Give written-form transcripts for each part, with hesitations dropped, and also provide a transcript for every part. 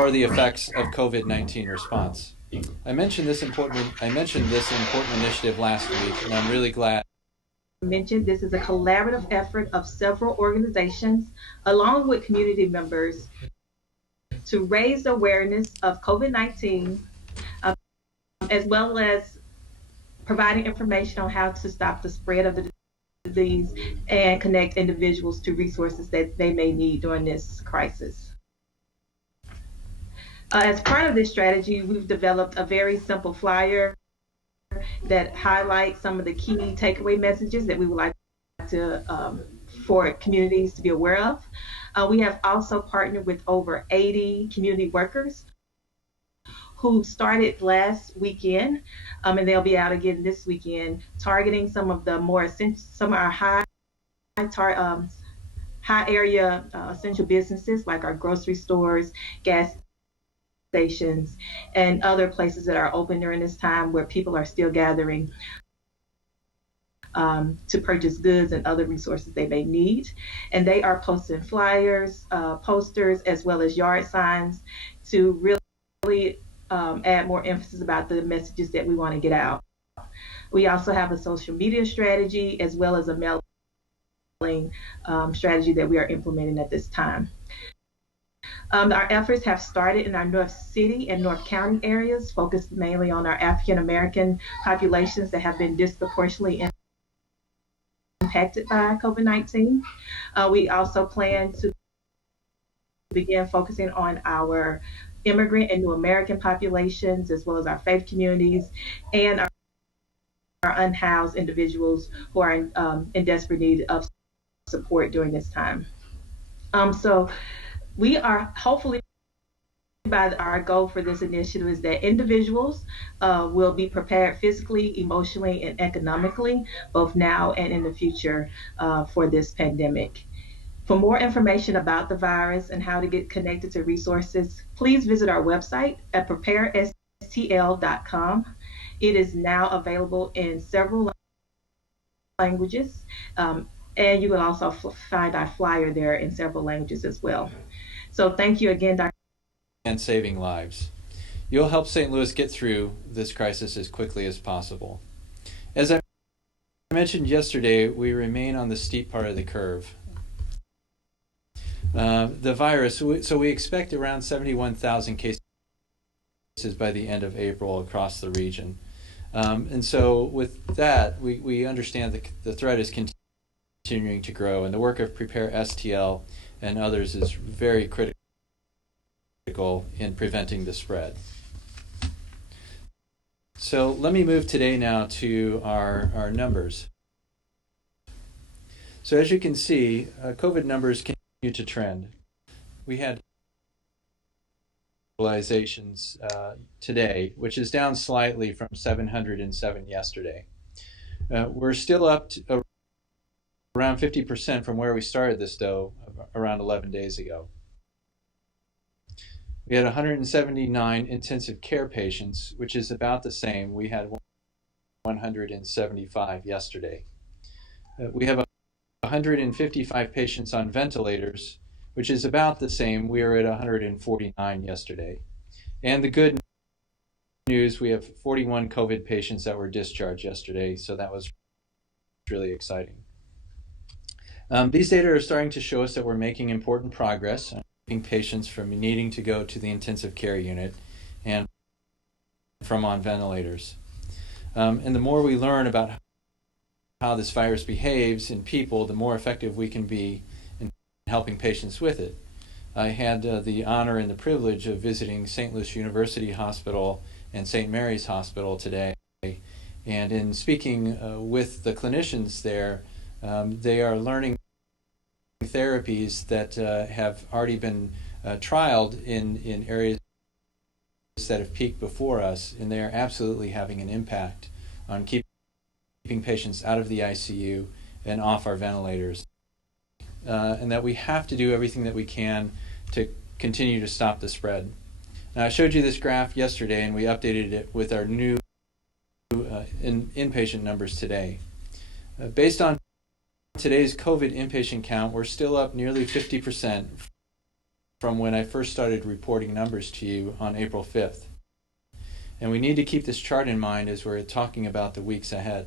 are the effects of COVID-19 response? I mentioned this important initiative last week, and I'm really glad. Mentioned this is a collaborative effort of several organizations, along with community members, to raise awareness of COVID-19, um, as well as providing information on how to stop the spread of the disease and connect individuals to resources that they may need during this crisis. As part of this strategy, we've developed a very simple flyer that highlights some of the key takeaway messages that we would like to for communities to be aware of. We have also partnered with over 80 community workers who started last weekend, and they'll be out again this weekend, targeting some of the more essential, some of our high area essential businesses like our grocery stores, gas stations, and other places that are open during this time where people are still gathering to purchase goods and other resources they may need. And they are posting flyers, posters, as well as yard signs to really add more emphasis about the messages that we want to get out. We also have a social media strategy as well as a mailing strategy that we are implementing at this time. Our efforts have started in our North City and North County areas, focused mainly on our African American populations that have been disproportionately impacted by COVID-19. We also plan to begin focusing on our immigrant and new American populations, as well as our faith communities and our unhoused individuals who are in desperate need of support during this time. So we are hopefully, by our goal for this initiative is that individuals will be prepared physically, emotionally, and economically, both now and in the future for this pandemic. For more information about the virus and how to get connected to resources, please visit our website at preparestl.com. It is now available in several languages, and you will also find our flyer there in several languages as well. So thank you again, Dr. And saving lives. You'll help St. Louis get through this crisis as quickly as possible. As I mentioned yesterday, we remain on the steep part of the curve. The virus, so we expect around 71,000 cases by the end of April across the region. And so with that, we understand that the threat is continuing to grow, and the work of Prepare STL and others is very critical in preventing the spread. So let me move today now to our numbers. So as you can see, COVID numbers continue to trend. We had hospitalizations today, which is down slightly from 707 yesterday. We're still up to around 50% from where we started this, though, around 11 days ago. We had 179 intensive care patients, which is about the same. We had 175 yesterday. We have 155 patients on ventilators, which is about the same. We were at 149 yesterday. And the good news, we have 41 COVID patients that were discharged yesterday, so that was really exciting. These data are starting to show us that we're making important progress on keeping patients from needing to go to the intensive care unit and from on ventilators. And the more we learn about how this virus behaves in people, the more effective we can be in helping patients with it. I had the honor and the privilege of visiting St. Louis University Hospital and St. Mary's Hospital today. And in speaking with the clinicians there, they are learning therapies that have already been trialed in areas that have peaked before us, and they are absolutely having an impact on keeping patients out of the ICU and off our ventilators. And that we have to do everything that we can to continue to stop the spread. Now, I showed you this graph yesterday, and we updated it with our new inpatient numbers today. Based on today's COVID inpatient count, we're still up nearly 50% from when I first started reporting numbers to you on April 5th. And we need to keep this chart in mind as we're talking about the weeks ahead.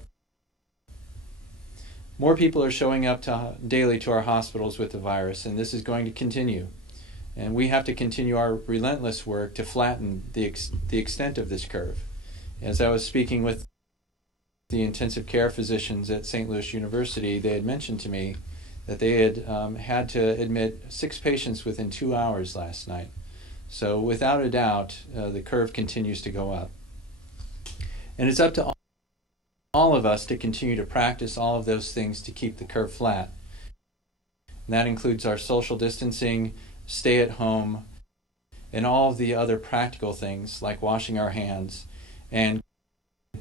More people are showing up daily to our hospitals with the virus, and this is going to continue. And we have to continue our relentless work to flatten the extent of this curve. As I was speaking with the intensive care physicians at St. Louis University, they had mentioned to me that they had had to admit 6 patients within 2 hours last night. So without a doubt, the curve continues to go up. And it's up to all of us to continue to practice all of those things to keep the curve flat. And that includes our social distancing, stay at home, and all of the other practical things like washing our hands and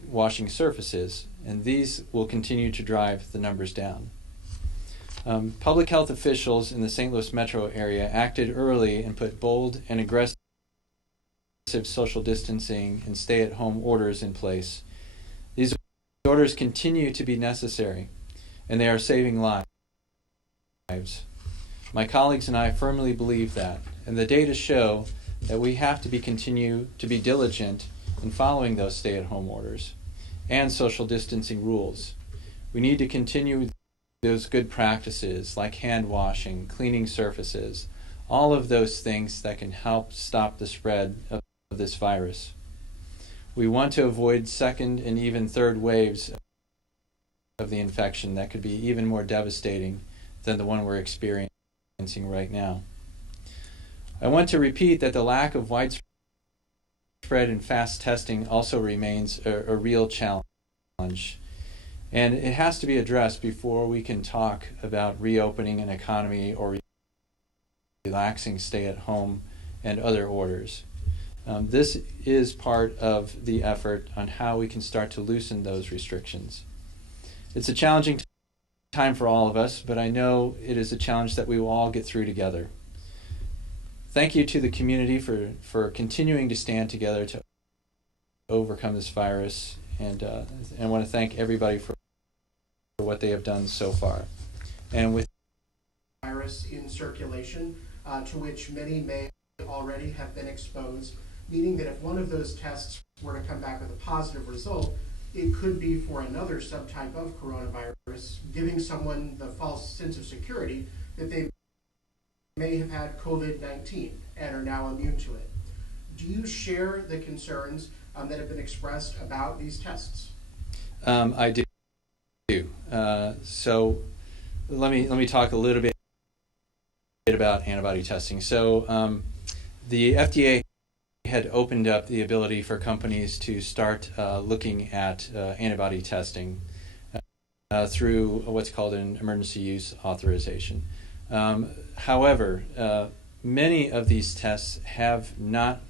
washing surfaces. And these will continue to drive the numbers down. Public health officials in the St. Louis metro area acted early and put bold and aggressive social distancing and stay-at-home orders in place. These orders continue to be necessary, and they are saving lives. My colleagues and I firmly believe that, and the data show that we have to continue to be diligent in following those stay-at-home orders and social distancing rules. We need to continue those good practices like hand washing, cleaning surfaces, all of those things that can help stop the spread of this virus. We want to avoid second and even third waves of the infection that could be even more devastating than the one we're experiencing right now. I want to repeat that the lack of widespread and fast testing also remains a real challenge. And it has to be addressed before we can talk about reopening an economy or relaxing stay-at-home and other orders. This is part of the effort on how we can start to loosen those restrictions. It's a challenging time for all of us, but I know it is a challenge that we will all get through together. Thank you to the community for continuing to stand together to overcome this virus, and I want to thank everybody for what they have done so far. And with virus in circulation, to which many may already have been exposed, meaning that if one of those tests were to come back with a positive result, it could be for another subtype of coronavirus, giving someone the false sense of security that they may have had COVID-19 and are now immune to it. Do you share the concerns that have been expressed about these tests? I do. So let me talk a little bit about antibody testing. So the FDA had opened up the ability for companies to start looking at antibody testing through what's called an emergency use authorization. However, many of these tests have not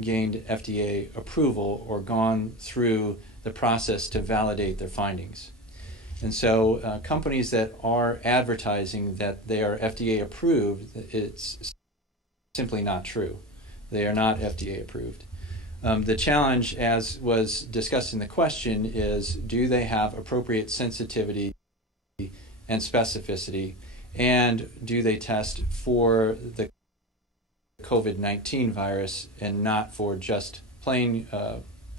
gained FDA approval or gone through the process to validate their findings. And so companies that are advertising that they are FDA approved, it's simply not true. They are not FDA approved. The challenge, as was discussed in the question, is do they have appropriate sensitivity and specificity, and do they test for the COVID-19 virus and not for just plain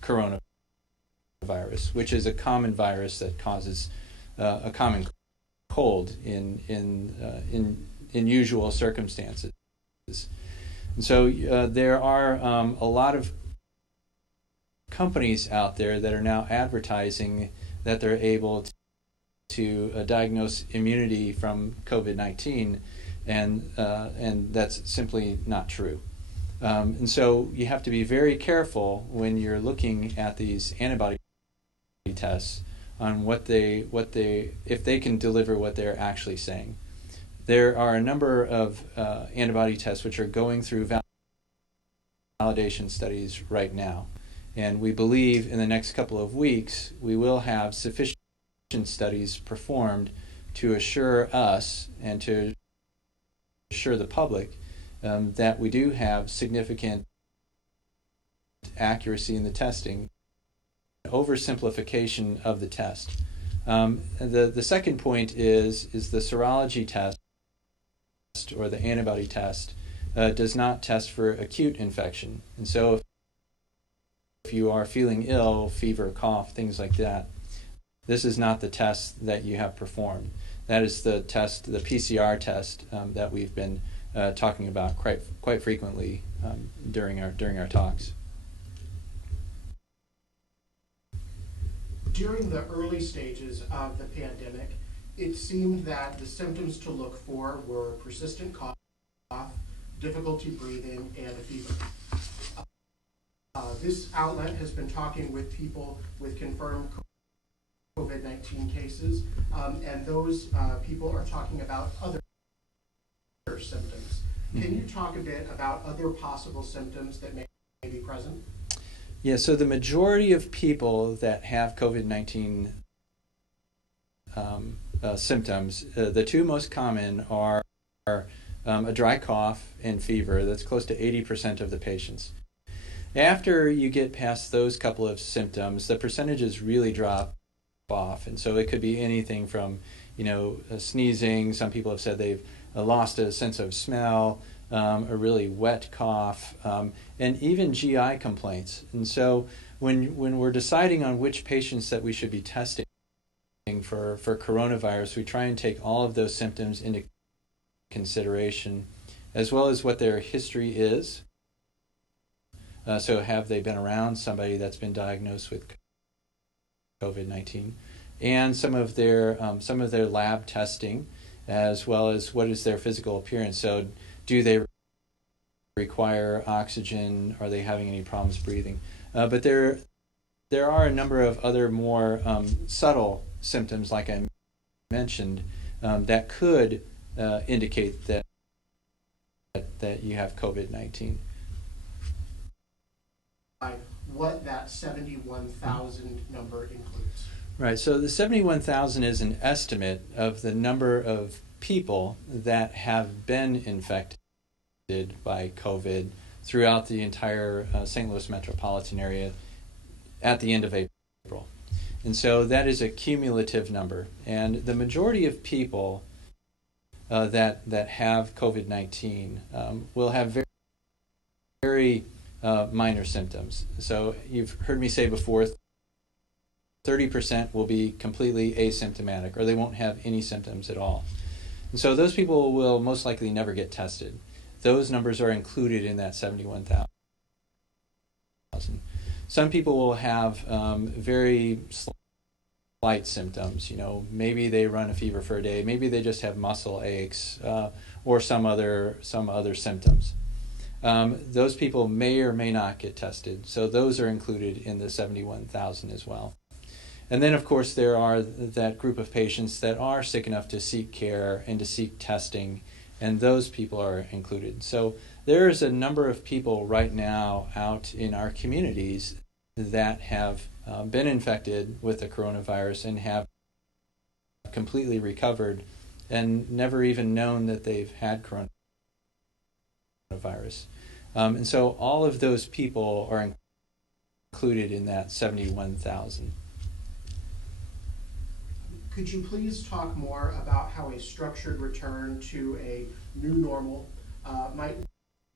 coronavirus, which is a common virus that causes a common cold in usual circumstances. And so there are a lot of companies out there that are now advertising that they're able to diagnose immunity from COVID-19, and that's simply not true. And so you have to be very careful when you're looking at these antibody tests on if they can deliver what they're actually saying. There are a number of antibody tests which are going through validation studies right now. And we believe in the next couple of weeks we will have sufficient studies performed to assure us and to assure the public that we do have significant accuracy in the testing, oversimplification of the test. The second point is the serology test or the antibody test does not test for acute infection. And so if you are feeling ill, fever, cough, things like that, this is not the test that you have performed. That is the test, the PCR test that we've been talking about quite frequently during our talks. During the early stages of the pandemic, it seemed that the symptoms to look for were persistent cough, difficulty breathing, and a fever. This outlet has been talking with people with confirmed COVID-19 cases, and those people are talking about other symptoms. Can you talk a bit about other possible symptoms that may be present? Yeah, so the majority of people that have COVID-19 symptoms, the two most common are a dry cough and fever. That's close to 80% of the patients. After you get past those couple of symptoms, the percentages really drop off. And so it could be anything from, sneezing. Some people have said they've lost a sense of smell, a really wet cough, and even GI complaints. And so when we're deciding on which patients that we should be testing for coronavirus, we try and take all of those symptoms into consideration, as well as what their history is. So have they been around somebody that's been diagnosed with COVID-19, and some of their lab testing, as well as what is their physical appearance. So do they require oxygen? Are they having any problems breathing? But there are a number of other more subtle symptoms, like I mentioned, that could indicate that you have COVID-19. What that 71,000 number includes. Right, so the 71,000 is an estimate of the number of people that have been infected by COVID throughout the entire St. Louis metropolitan area at the end of April. And so that is a cumulative number. And the majority of people that have COVID-19 will have very minor symptoms. So you've heard me say before, 30% will be completely asymptomatic, or they won't have any symptoms at all. And so those people will most likely never get tested. Those numbers are included in that 71,000. Some people will have very slight symptoms. Maybe they run a fever for a day, maybe they just have muscle aches, or some other symptoms. Those people may or may not get tested, so those are included in the 71,000 as well. And then, of course, there are that group of patients that are sick enough to seek care and to seek testing, and those people are included. So there is a number of people right now out in our communities that have been infected with the coronavirus and have completely recovered and never even known that they've had coronavirus. And so all of those people are included in that 71,000. Could you please talk more about how a structured return to a new normal might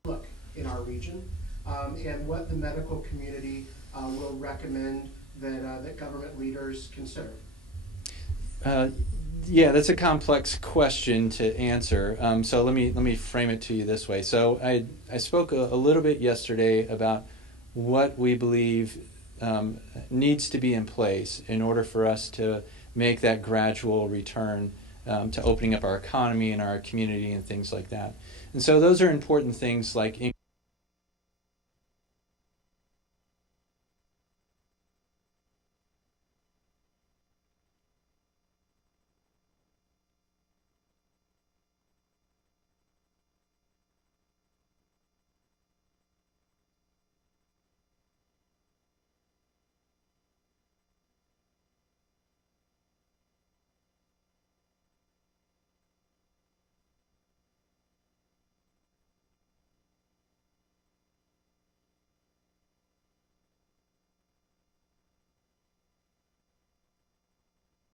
look in our region, and what the medical community will recommend that government leaders consider? Yeah, that's a complex question to answer. So let me frame it to you this way. So I spoke a little bit yesterday about what we believe needs to be in place in order for us to make that gradual return to opening up our economy and our community and things like that. And so those are important things like